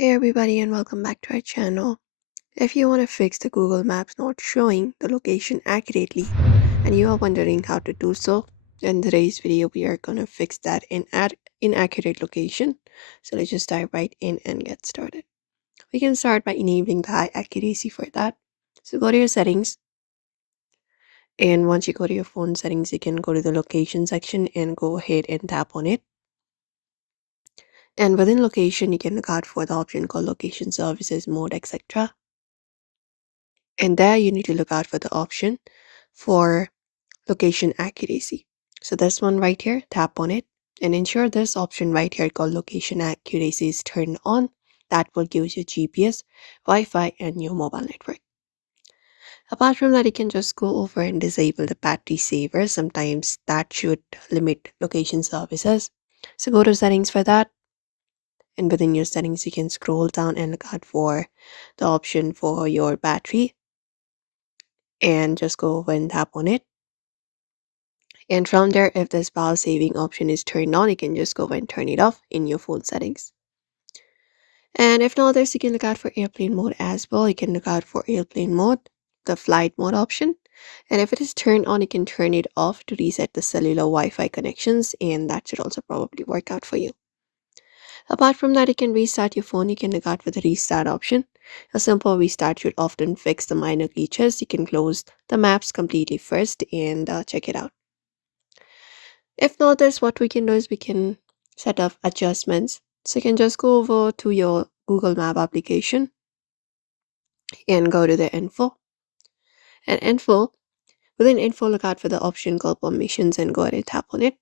Hey everybody and welcome back to our channel. If you want to fix the Google Maps not showing the location accurately and you are wondering how to do so, in today's video we are going to fix that inaccurate location. So let's just dive right in and get started. We can start by enabling the high accuracy for that. So go to your settings, and once you go to your phone settings, you can go to the location section and go ahead and tap on it. And within location, you can look out for the option called location services mode, etc. And there you need to look out for the option for location accuracy. So this one right here, tap on it and ensure this option right here called location accuracy is turned on. That will give you GPS, Wi-Fi and your mobile network. Apart from that, you can just go over and disable the battery saver. Sometimes that should limit location services. So go to settings for that. And within your settings, you can scroll down and look out for the option for your battery and just go over and tap on it. And from there, if this power saving option is turned on, you can just go and turn it off in your phone settings. And if not this, you can look out for airplane mode as well. You can look out for airplane mode, the flight mode option. And if it is turned on, you can turn it off to reset the cellular Wi-Fi connections, and that should also probably work out for you. Apart from that, you can restart your phone. You can look out for the restart option. A simple restart should often fix the minor glitches. You can close the maps completely first and check it out. If not this, what we can do is we can set up adjustments. So you can just go over to your Google Map application and go to the info. And info, within info, look out for the option called permissions and go ahead and tap on it.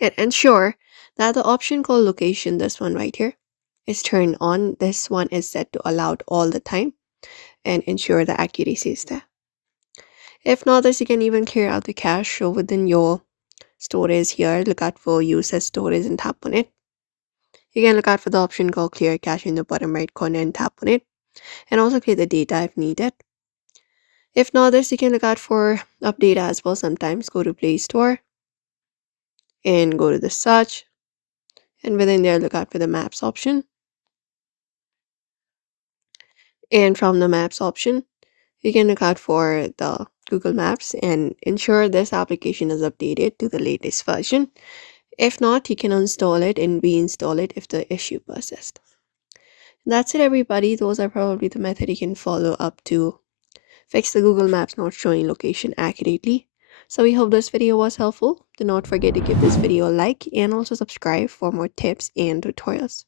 And ensure that the option called location, this one right here, is turned on. This one is set to allowed all the time and ensure the accuracy is there. If not this, you can even clear out the cache. So within your storage here, look out for use as storage and tap on it. You can look out for the option called clear cache in the bottom right corner and tap on it, and also clear the data if needed. If not this, you can look out for update as well. Sometimes go to Play Store and go to the search, and within there look out for the maps option. And from the maps option, you can look out for the Google Maps and ensure this application is updated to the latest version. If not, you can uninstall it and reinstall it if the issue persists. That's it everybody. Those are probably the method you can follow up to fix the Google Maps not showing location accurately. So we hope this video was helpful. Do not forget to give this video a like and also subscribe for more tips and tutorials.